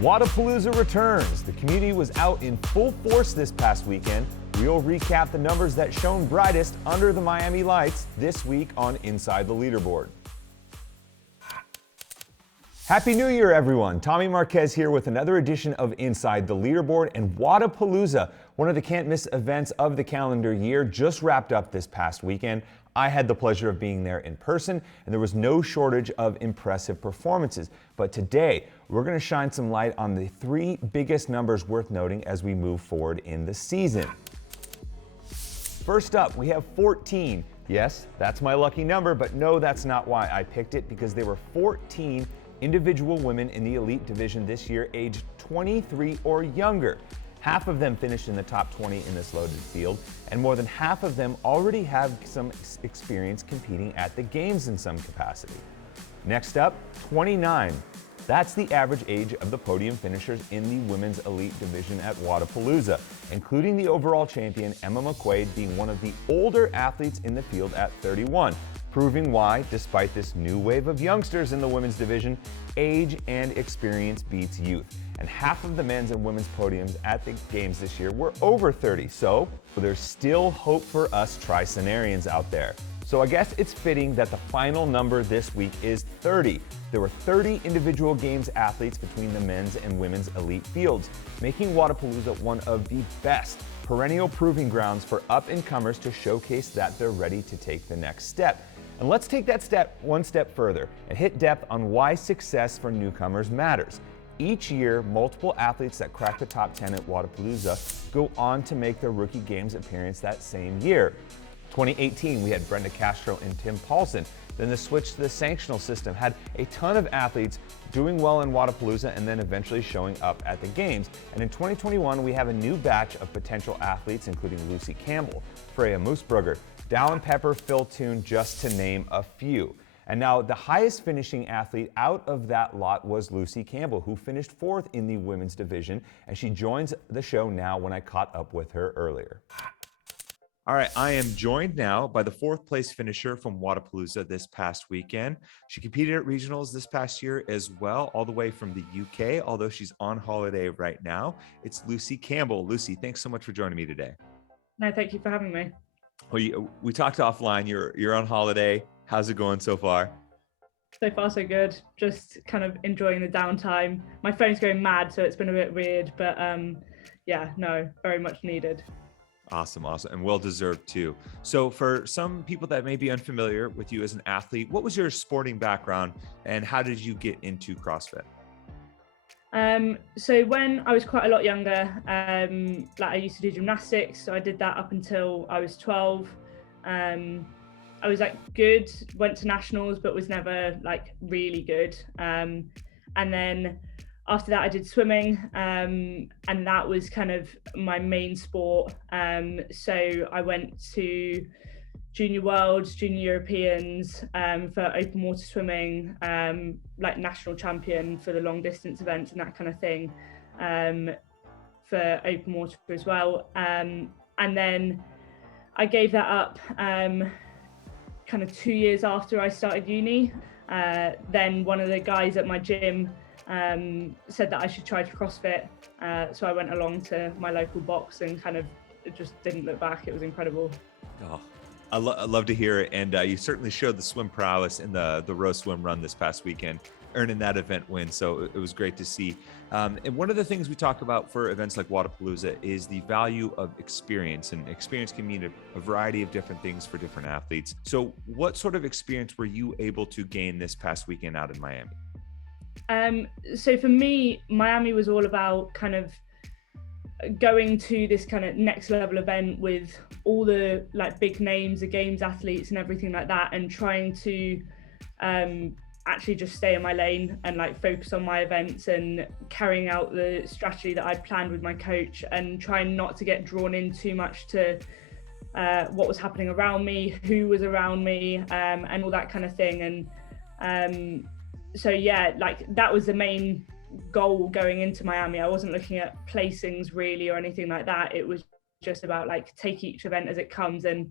Wodapalooza returns. The community was out in full force this past weekend. We'll recap the numbers that shone brightest under the Miami lights this week on Inside the Leaderboard. Happy New Year, everyone. Tommy Marquez here with another edition of Inside the Leaderboard, and Wodapalooza, one of the can't-miss events of the calendar year, just wrapped up this past weekend. I had the pleasure of being there in person, and there was no shortage of impressive performances. But today, we're going to shine some light on the three biggest numbers worth noting as we move forward in the season. First up, we have 14. Yes, that's my lucky number, but no, that's not why I picked it, because there were 14 individual women in the elite division this year aged 23 or younger. Half of them finished in the top 20 in this loaded field, and more than half of them already have some experience competing at the games in some capacity. Next up, 29. That's the average age of the podium finishers in the women's elite division at Wodapalooza, including the overall champion Emma Mcquaid being one of the older athletes in the field at 31. Proving why, despite this new wave of youngsters in the women's division, age and experience beats youth. And half of the men's and women's podiums at the games this year were over 30. So there's still hope for us tricentenarians out there. So I guess it's fitting that the final number this week is 30. There were 30 individual games athletes between the men's and women's elite fields, making Wodapalooza one of the best perennial proving grounds for up-and-comers to showcase that they're ready to take the next step. And let's take that step one step further and hit depth on why success for newcomers matters. Each year, multiple athletes that crack the top 10 at Wodapalooza go on to make their rookie games appearance that same year. 2018, we had Brenda Castro and Tim Paulson. Then the switch to the sanctional system had a ton of athletes doing well in Wodapalooza and then eventually showing up at the games. And in 2021, we have a new batch of potential athletes, including Lucy Campbell, Freya Moosbrugger, Dallin Pepper, Phil Toon, just to name a few. And now the highest finishing athlete out of that lot was Lucy Campbell, who finished fourth in the women's division, and she joins the show now when I caught up with her earlier. All right, I am joined now by the fourth place finisher from Wodapalooza this past weekend. She competed at regionals this past year as well, all the way from the UK, although she's on holiday right now. It's Lucy Campbell. Lucy, thanks so much for joining me today. No, thank you for having me. Well, we talked offline. You're on holiday. How's it going so far? So far, so good. Just kind of enjoying the downtime. My phone's going mad, so it's been a bit weird, but yeah, no, very much needed. Awesome. And well-deserved too. So for some people that may be unfamiliar with you as an athlete, what was your sporting background and how did you get into CrossFit? So when I was quite a lot younger, I used to do gymnastics. So I did that up until I was 12. I was good, went to nationals, but was never really good. And then after that I did swimming, and that was kind of my main sport. So I went to Junior Worlds, Junior Europeans, for open water swimming, national champion for the long distance events and that kind of thing, for open water as well. And then I gave that up kind of 2 years after I started uni. Then one of the guys at my gym said that I should try to CrossFit. So I went along to my local box and kind of just didn't look back. It was incredible. Oh, I love to hear it. And you certainly showed the swim prowess in the row swim run this past weekend, earning that event win. So it was great to see. And one of the things we talk about for events like Wodapalooza is the value of experience. And experience can mean a variety of different things for different athletes. So what sort of experience were you able to gain this past weekend out in Miami? So for me, Miami was all about kind of going to this kind of next level event with all the big names, the games athletes and everything like that, and trying to actually just stay in my lane and focus on my events and carrying out the strategy that I'd planned with my coach, and trying not to get drawn in too much to what was happening around me, who was around me, and all that kind of thing. And so yeah, that was the main goal going into Miami. I wasn't looking at placings really or anything like that. It was just about take each event as it comes and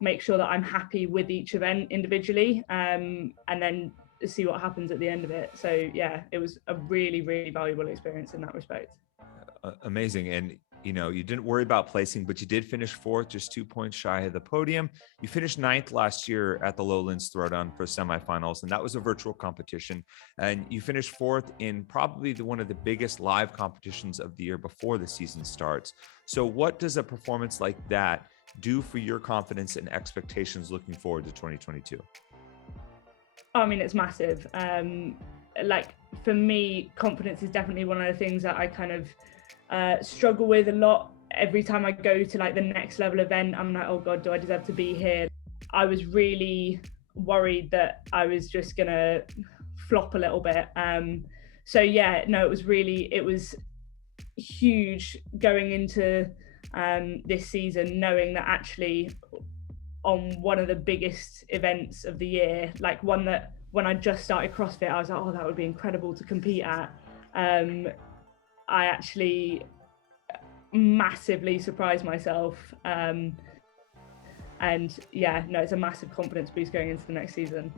make sure that I'm happy with each event individually, and then see what happens at the end of it. So yeah, it was a really, really valuable experience in that respect. Amazing. And you didn't worry about placing, but you did finish fourth, just 2 points shy of the podium. You finished ninth last year at the Lowlands Throwdown for semifinals, and that was a virtual competition. And you finished fourth in probably one of the biggest live competitions of the year before the season starts. So what does a performance like that do for your confidence and expectations looking forward to 2022? I mean, it's massive. Like for me, confidence is definitely one of the things that I kind of struggle with a lot. Every time I go to like the next level event, I'm like, oh God, do I deserve to be here? I was really worried that I was just gonna flop a little bit. So yeah, no, it was huge going into this season, knowing that actually on one of the biggest events of the year, like one that when I just started CrossFit, I was like, oh, that would be incredible to compete at. I actually massively surprised myself. And yeah, no, it's a massive confidence boost going into the next season.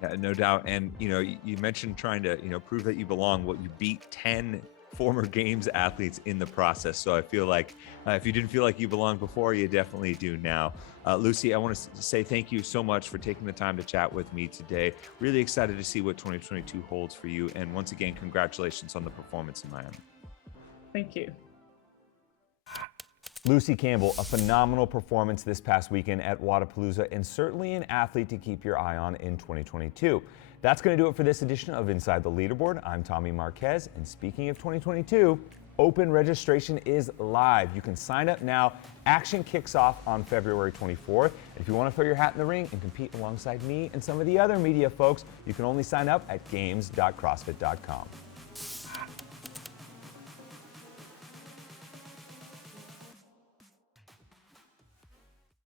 Yeah, no doubt. And, you mentioned trying to, prove that you belong. Well, you beat 10 former games athletes in the process. So I feel like if you didn't feel like you belonged before, you definitely do now. Lucy, I want to say thank you so much for taking the time to chat with me today. Really excited to see what 2022 holds for you. And once again, congratulations on the performance in Miami. Thank you. Lucy Campbell, a phenomenal performance this past weekend at Wodapalooza, and certainly an athlete to keep your eye on in 2022. That's going to do it for this edition of Inside the Leaderboard. I'm Tommy Marquez, and speaking of 2022, open registration is live. You can sign up now. Action kicks off on February 24th. And if you want to throw your hat in the ring and compete alongside me and some of the other media folks, you can only sign up at games.crossfit.com.